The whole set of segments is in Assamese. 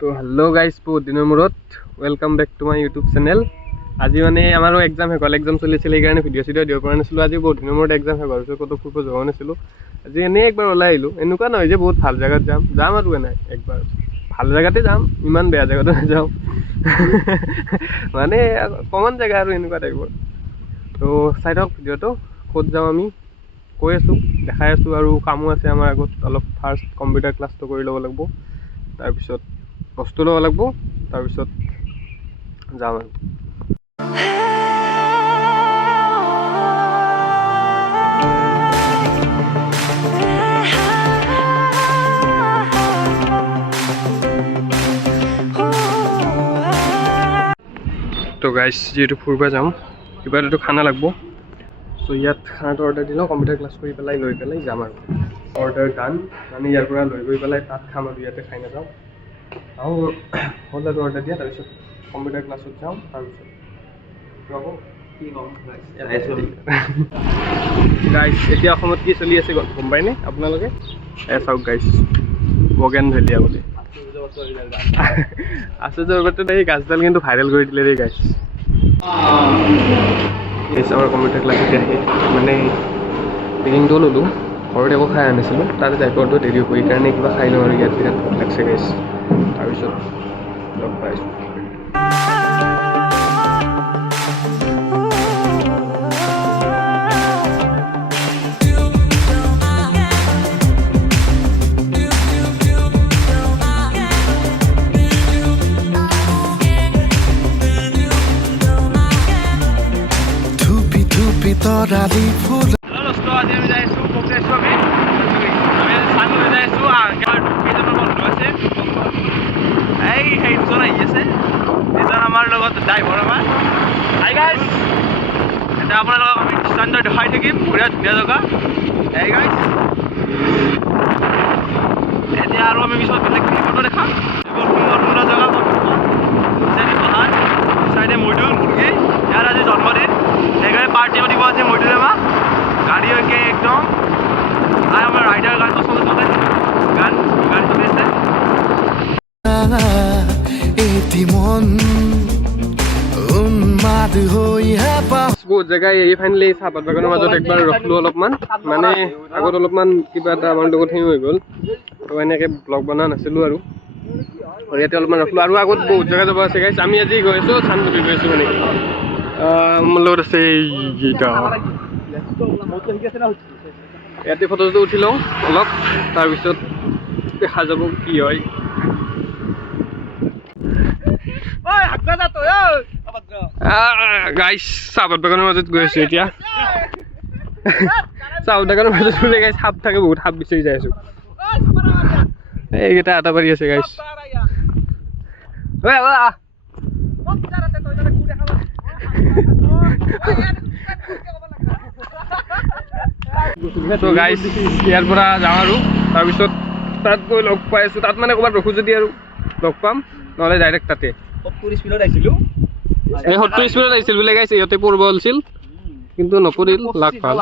তো হেল্ল' গাইজ, বহুত দিনৰ মূৰত welcome back to my YouTube channel. আজি মানে আমাৰো এক্সাম শেষ হ'ল, এক্সাম চলি আছিলে সেইকাৰণে ভিডিঅ' চিডিঅ' দিব পৰা নাছিলোঁ। আজি বহুত দিনৰ মূৰত এক্সাম শেষ হোৱাৰ পিছত ক'তো ফুৰিব যোৱা নাছিলোঁ। আজি এনেই একবাৰ ওলাই আহিলোঁ। এনেকুৱা নহয় যে বহুত ভাল জেগাত যাম আৰু এনেই একবাৰ ভাল জেগাতে যাম, ইমান বেয়া জেগাতো নাযাওঁ। মানে কমন জেগা আৰু এনেকুৱা টাইপৰ। তো চাই থাকক ভিডিঅ'টো, ক'ত যাওঁ আমি কৈ আছোঁ, দেখাই আছোঁ। আৰু কামো আছে আমাৰ আগত, অলপ ফাৰ্ষ্ট কম্পিউটাৰ ক্লাছটো কৰি ল'ব লাগিব, তাৰপিছত বস্তু ল'ব লাগিব, তাৰপিছত যাম আৰু। তো গাইজ, যিহেতু ফুৰিব যাম, কিবা এটাতো খানা লাগিব। চ' ইয়াত খানাটো অৰ্ডাৰ দিলোঁ, কম্পিউটাৰ ক্লাছ কৰি পেলাই লৈ পেলাই যাম আৰু। অৰ্ডাৰ ডান, মানে ইয়াৰ পৰা লৈ গৈ পেলাই তাত খাম আৰু ইয়াতে খাই নাযাওঁ। আৰু হ'ল আৰু অৰ্ডাৰ দিয়া, তাৰপিছত কম্পিউটাৰ ক্লাছত যাওঁ, তাৰপিছত গাইজ এতিয়া অসমত কি চলি আছে গম পায়নে আপোনালোকে? চাওক গাইজ, বগেন ভেলিয়া বুলি আছে য'ত এই গাছডাল কিন্তু ভাইৰেল কৰি দিলে দেই গাইজ। আমাৰ কম্পিউটাৰ ক্লাছ এতিয়া মানে পেকিংটো ল'লোঁ, ঘৰত একো খাই আনিছিলোঁ, তাতে যাই পোৱাটো দেৰি হ'ব, সেইকাৰণে কিবা খাই লওঁ আৰু ইয়াত বিৰাট ভোক লাগছে গাইজ। তাৰপিছত লগ পাইছোঁ। তৰালি ফুল আজি আমি যাই আছোঁ কোকৰাঝাৰ। আমি চাং লৈ যাই আছোঁ, কেইজনৰ বন্ধু আছে, এই সেই দুজন আহি আছে, এজন আমাৰ লগত ড্ৰাইভাৰ আমাৰ। হাই গাইজ, এতিয়া আপোনালোকক আমি ষ্টেণ্ডাৰ্ড দেখাই থাকিম, বঢ়িয়া ধুনীয়া জেগা। এই গাইজ, এতিয়া আৰু আমি পিছত বেলেগ ফটো দেখাম। এইবোৰ সুন্দৰ সুন্দৰ জেগা, পাহাৰ, চাইডে মৈদুল মুৰ্গী, ইয়াৰ আজি জন্মদিন, সেইকাৰণে পাৰ্টি দিব আছে মৈদুলে মা গাড়ী হৈকে একদম। আৰু আমাৰ ৰাইডাৰ গান পচন্দ চলে, গান চলি আছে। বহুত জেগাই এৰি ফাইনেলি চাহপাত বাগানৰ মাজত একবাৰ ৰখলোঁ অলপমান, মানে আগত অলপমান কিবা এটা আমাৰ লগত সেই হৈ গ'ল, তো এনেকৈ ব্লগ বনোৱা নাছিলোঁ আৰু ইয়াতে অলপমান ৰখলোঁ। আৰু আগত বহুত জেগা যাব আছে গাইজ। আমি আজি গৈ আছোঁ চানডুবি গৈ আছোঁ, মানে মোৰ লগত আছে এইকেইটা। ইয়াতে ফটো চটো উঠি লওঁ অলপ, তাৰপিছত দেখা যাব কি হয়। গাইজ চাহপাত বাগানৰ মাজত গৈ আছোঁ এতিয়া। চাহপাত বাগানৰ মাজত বোলে গাইজ সাপ থাকে, বহুত সাপ বিচাৰি যাই আছোঁ। এইকেইটা আটা পাৰি আছে গাইজ। তো গাইজ ইয়াৰ পৰা যাওঁ আৰু তাৰপিছত তাত গৈ লগ পাই আছোঁ। তাত মানে ক'ৰবাত ৰখোঁ যদি আৰু লগ পাম, নহ'লে ডাইৰেক্ট তাতে। 70 স্পীডত আহিছিলোঁ, এই 70 স্পীডত আহিছিল বোলে গাইজ, ইহঁতে পৰিব ওলছিল কিন্তু নপৰিল, লাগ ভাল।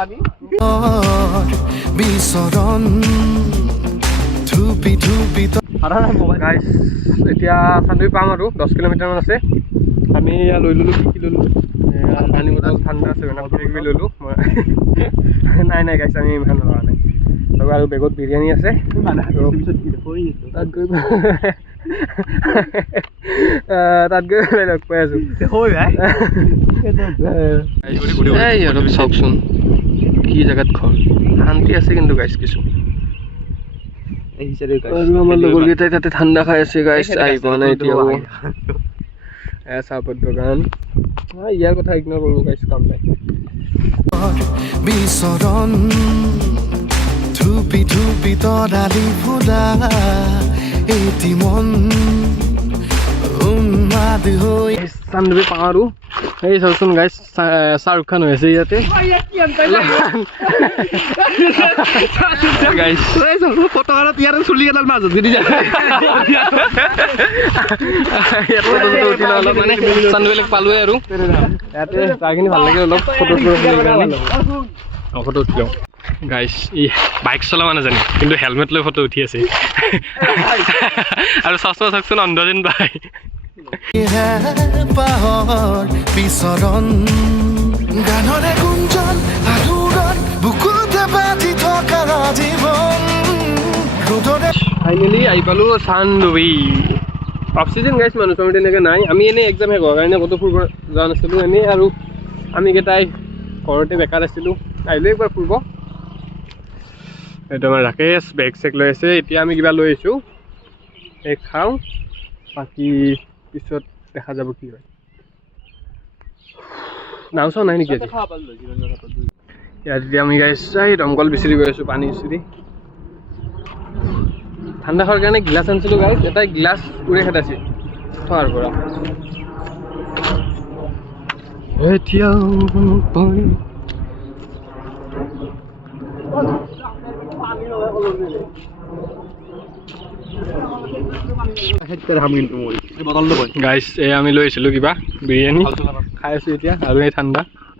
গাইজ এতিয়া চানডুবি পাম আৰু 10 কিলোমিটাৰমান আছে। আমি লৈ ল'লোঁ, কি ল'লোঁ, পানী বটল, ঠাণ্ডা আছে, কিবা ল'লোঁ। নাই গাইজ, আমি ইমান লোৱা নাই। আৰু বেগত বিৰিয়ানী আছে, তাত গৈ পেলাই লগ পাই আছোঁ। অলপ চাওকচোন কি জেগাত ঘৰ, শান্তি আছে কিন্তু গাইজ কিছু। আৰু আমাৰ লগৰকেইটাই তাতে ঠাণ্ডা খাই আছে গাইজ, আহি পোৱা নাই এতিয়াও। চাহপাত বাগান, ইয়াৰ কথা ইগন'ৰ কৰিব গাইজ, কাম নাই। বিচৰণ ধুপি ধুপি তৰালি ফুলা, এটি মন উন্মাদ হৈ। চানডুবি পাওঁ আৰু এই চাওকচোন গাইজ, শ্বাহৰুখ খান হৈ আছে ইয়াতে। চুলি এডাল মাজত অলপ মানে চানডুবিলৈ পালোৱে আৰু ইয়াতে যাইখিনি ভাল লাগে অলপ ফটো উঠি লওঁ। গাইছ ই বাইক চলাব নাজানে কিন্তু হেলমেট লৈ ফটো উঠি আছে আৰু চশমা চাকচোন অন্ধ যেন পায় পাহৰ বিচৰণ গানৰে গুঞ্জন আলোড়ন বুকুতে বাজি থকা জীৱন ৰ'দৰে ফাইনেলি আহি পালোঁ চানডুবি অফ চিজন গাইছ মানুহ চানুহ তেনেকৈ নাই আমি এনেই এক্সাম শেষ হোৱাৰ কাৰণে ক'তো ফুৰিব যোৱা নাছিলোঁ এনেই আৰু আমি কেইটাই ঘৰতে বেকাৰ আছিলোঁ আহিলোঁ একবাৰ ফুৰিব এইটো আমাৰ ৰাকেশ বেগ চেগ লৈ আছে এতিয়া আমি কিবা লৈ আহিছোঁ এই খাওঁ বাকী পিছত দেখা যাব কি হয় নাও চাও নাই নেকি আজি ইয়াত এতিয়া আমি গাইছ এই দমকল বিচাৰি গৈ আছোঁ পানী বিচাৰি ঠাণ্ডা খোৱাৰ কাৰণে গিলাচ আনিছিলোঁ গাইছ এটা গিলাচ উৰে খেদাইছে থোৱাৰ পৰা গাইছ এই আমি লৈ আহিছিলোঁ কিবা বিৰিয়ানী খাই আছোঁ এতিয়া আৰু এই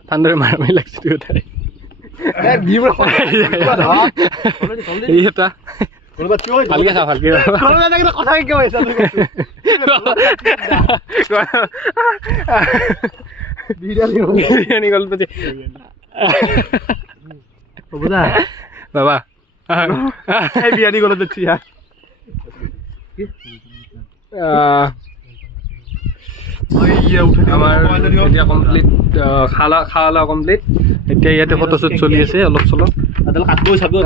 ঠাণ্ডাৰে মাৰামাৰি লাগিছে দুয়োটাই এই এটা ভালকে চা ভালকে বিৰিয়ানী গ'ল বাবা বিৰিয়ানী গ'ল আমাৰ এতিয়া কমপ্লিট খালা কমপ্লিট এতিয়া ইয়াতে ফটোশ্বুট চলি আছে অলপ চলপ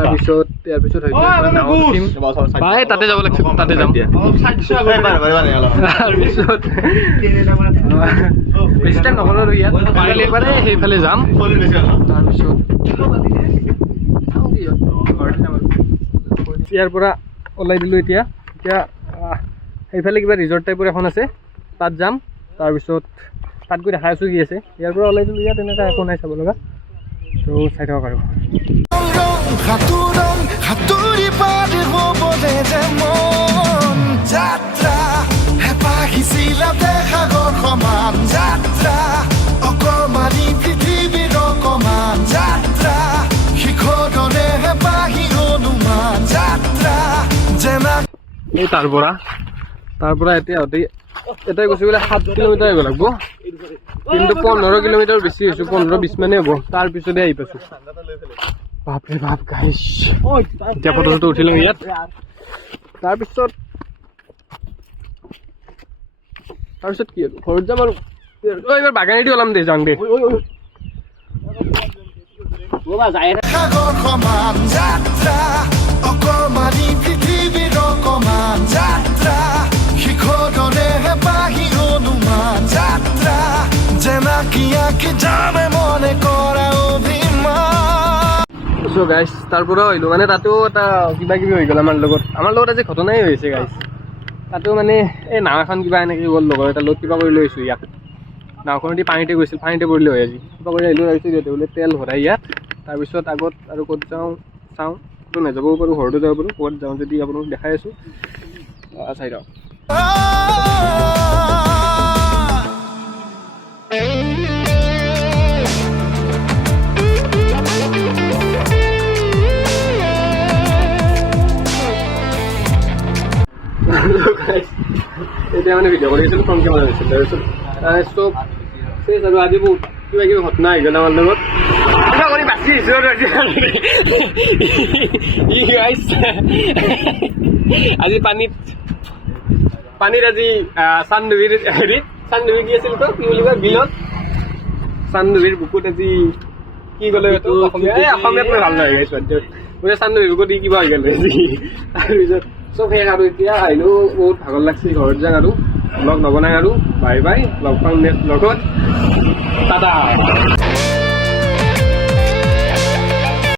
তাৰপিছত তাতে যাব লাগিছে তাতে যাম তাৰপিছত বেছি টাইম নকৰোঁ আৰু ইয়াত এবাৰে সেইফালে যাম তাৰপিছত ইয়াৰ পৰা ওলাই দিলোঁ এতিয়া সেইফালে কিবা ৰিজৰ্ট টাইপৰ এখন আছে তাত যাম তাৰপিছত তাত গৈ দেখাই আছোঁ কি আছে ইয়াৰ পৰা ওলাই দিলোঁ ইয়াত এনেকুৱা একো নাই চাব লগা তো চাই থাকক আৰু সাঁতুৰি পাৰি হ'বলে যে মন যাত্ৰা হেঁপাহিছিলা সাগৰ সমান যাত্ৰা অকমানি পৃথিৱীৰ অকমান যাত্ৰা শিখৰৰে হেঁপাহি অনুমান যাত্ৰা যেনা এই তাৰ পৰা এতিয়া এটাই গৈছে বোলে 7 কিলোমিটাৰ আহিব লাগিব কিন্তু 15 কিলোমিটাৰ বেছি হৈছোঁ 15-20 মানে হ'ব তাৰপিছতে আহি পাইছোঁ বাপৰে বাপ গাইছ এতিয়া ফটো চটো উঠিলোঁ ইয়াত তাৰপিছত কি আৰু ঘৰত যাম আৰু এইবাৰ বাগানেদি ওলাম দে যাওঁ দে সাগৰ সমান যাত্ৰা অকমানি পৃথিৱীৰ অকমান যাত্ৰা শিখৰৰে হেঁপাহি অনুমান যাত্ৰা জেনাকি আঁকি যামে মনে কৰা অভিমান চ' গাইছ তাৰ পৰা আহিলোঁ মানে তাতেও এটা কিবা কিবি হৈ গ'ল আমাৰ লগত আজি ঘটনাই হৈছে গাইছ তাতেও মানে এই নাও এখন কিবা এনেকৈ গ'ল লগৰ এটা লগত কিবা কৰি লৈ আহিছোঁ ইয়াত নাওখনেদি পানীতে গৈছিল পানীতে পৰিলে হয় আজি কিবা কৰি আহিলোঁ তাৰপিছত ইয়াতে বোলে তেল ভৰাই ইয়াত তাৰপিছত আগত আৰু ক'ত যাওঁ চাওঁ তো নাযাবও পাৰোঁ ঘৰতো যাব পাৰোঁ ক'ত যাওঁ যদি আপোনাক দেখাই আছোঁ চাই যাওঁ এতিয়া মানে ভিডিঅ' কৰি আছিলোঁ ফোন কেমেৰা হৈছিল তাৰপিছত চব চেছ আৰু আজি বহুত কিবা কিবি ঘটনা আহি গ'ল আমাৰ লগত কিবা কৰি বাচি আহিছোঁ আৰু আজি পানীত আজি চানডুবিৰ চানডুবি কি আছিল তো কি বুলি কয় বিলত চানডুবিৰ বুকুত আজি কি ক'লে এইটো অসমীয়াত মই ভাল নহয় গাইছ বোলে চানডুবিৰ বুকুত কিবা হৈ গ'ল আজি তাৰপিছত চব শেষ আৰু এতিয়া আহিলোঁ বহুত ভাগৰ লাগছে ঘৰত যাওঁ আৰু লগ নবনাই আৰু বাই বাই লগ পাম নেক্সট লগত টাটা